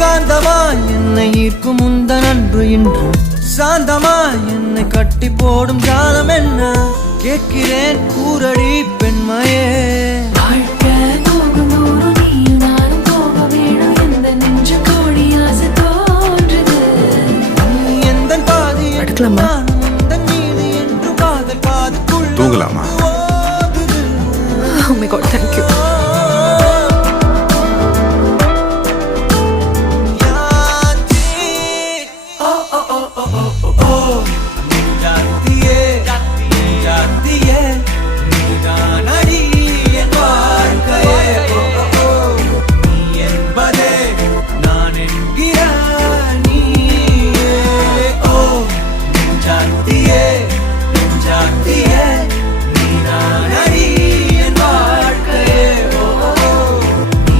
காந்தமா என்னை ஈர்க்கும் முந்தன் அன்று இன்று சாந்தமா என்னை கட்டி போடும் காலம் என்ன கேட்கிறேன் கூரடி பெண்மையே எந்த பாதி